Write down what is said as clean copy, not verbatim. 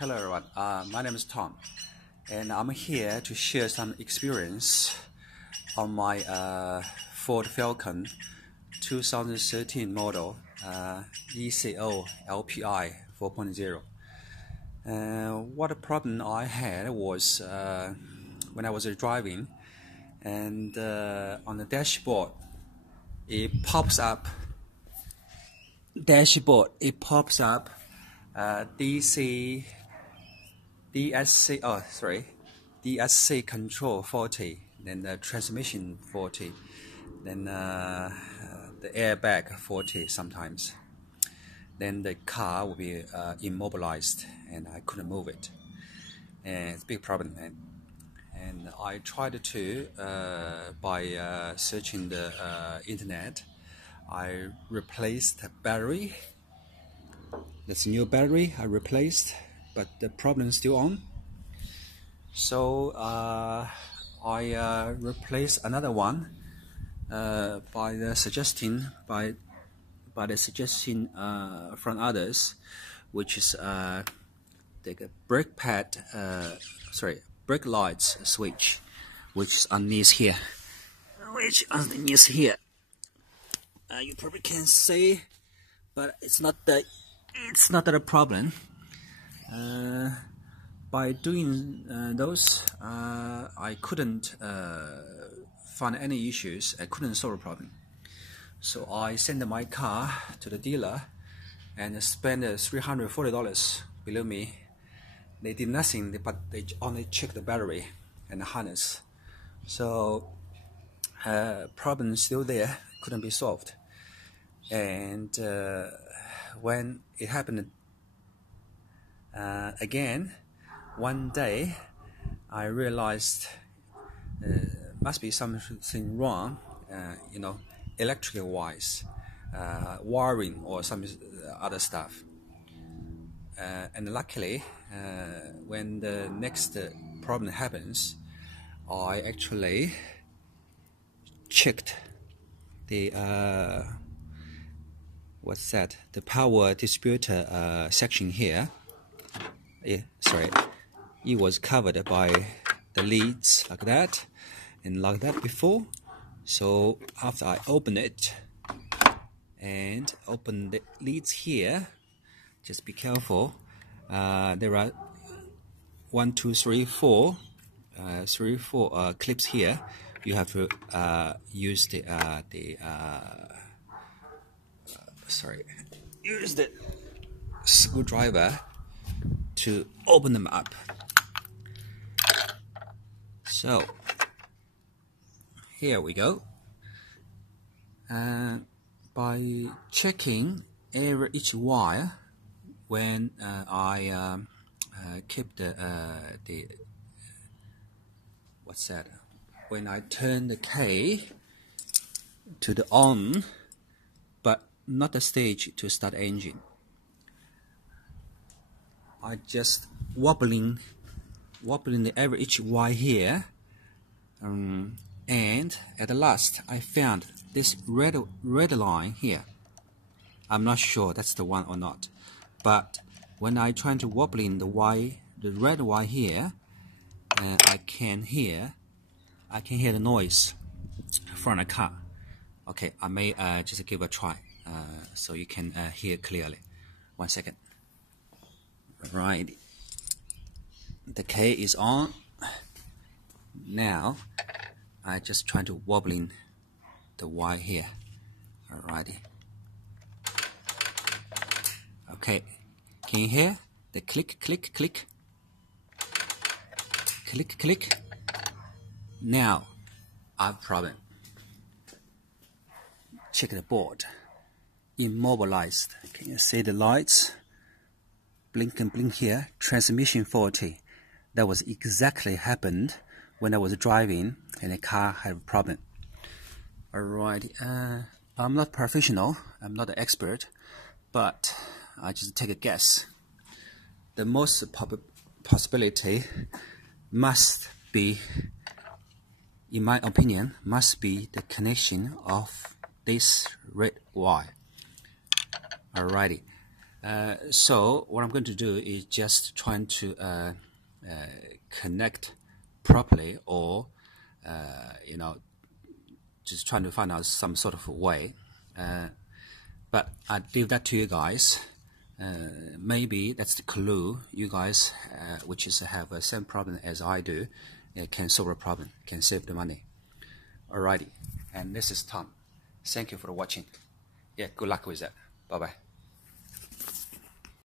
Hello everyone, my name is Tom and I'm here to share some experience on my Ford Falcon 2013 model EcoLpi 4.0. What a problem I had was when I was driving and on the dashboard it pops up DSC control 40, then the transmission 40, then the airbag 40 sometimes. Then the car will be immobilized and I couldn't move it. And it's a big problem. And I tried to, by searching the internet, I replaced the battery. That's a new battery I replaced, but the problem is still on. So I replaced another one by the suggestion from others, which is the brake lights switch, which is underneath here. You probably can see, but it's not that a problem. By doing those, I couldn't find any issues. I couldn't solve a problem. So I sent my car to the dealer and spent $340 below me. They did nothing, but they only checked the battery and the harness. So problem still there, couldn't be solved. And when it happened again, one day I realized must be something wrong, electrical wise, wiring or some other stuff. And luckily, when the next problem happens, I actually checked the the power distributor section here. It was covered by the leads like that and like that before. So after I open it and open the leads here, just be careful. There are 4 clips here. You have to use use the screwdriver to open them up. So here we go. By checking each wire, when I keep when I turn the key to the on, but not the stage to start engine, I just wobbling each wire here, and at the last I found this red line here. I'm not sure that's the one or not, but when I try to wobbling the red wire here, I can hear the noise from a car. Okay, I may just give a try so you can hear clearly. 1 second. Right, the key is on. Now I just try to wobbling the wire here. Alrighty. Okay, can you hear the click, click, click, click, click? Now I have a problem. Check the board. Immobilized. Can you see the lights? Blink and blink here. Transmission 40. That was exactly happened when I was driving and the car had a problem. Alright, I'm not professional, I'm not an expert, but I just take a guess. The most possibility must be, in my opinion, must be the connection of this red wire. Alrighty, So what I'm going to do is just trying to connect properly, or just trying to find out some sort of way. But I leave that to you guys. Maybe that's the clue. You guys, which is have the same problem as I do, can solve a problem, can save the money. Alrighty, and this is Tom. Thank you for watching. Yeah, good luck with that. Bye bye.